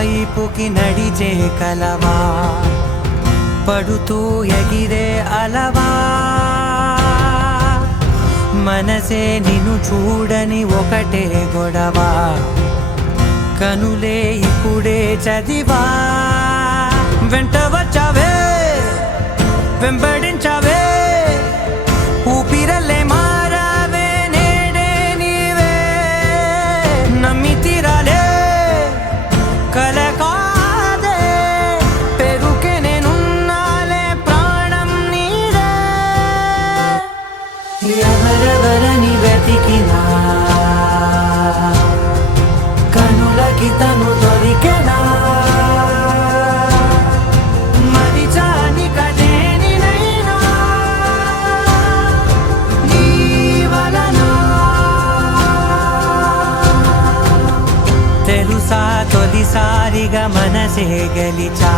వైపుకి నడిచే కలవా, పడుతూ ఎగిరే అలవా, మనసే నిన్ను చూడని ఒకటే గొడవ, కనులే ఇప్పుడే చదివా. వెంట వచ్చావే వెంబడించావే, ఊపిరల్లే మారావే నేడే నీవే, నమ్మి తీరాలే కల కాదే, పెరుకే నేనున్నాలే ప్రాణం నీదే. ఎవరెవరని వెతికినా కనులకి తను దొరికెనా, మరిచాని కదేనినైనా నీ వలన. తెలుసా తొలిసారిగా మనసే గెలిచా,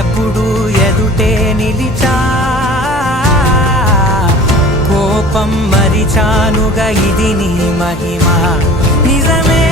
ఎప్పుడు ఎదుటే నిలిచా, కోపం మరిచానుగా ఇది నీ మహిమ నిజమే.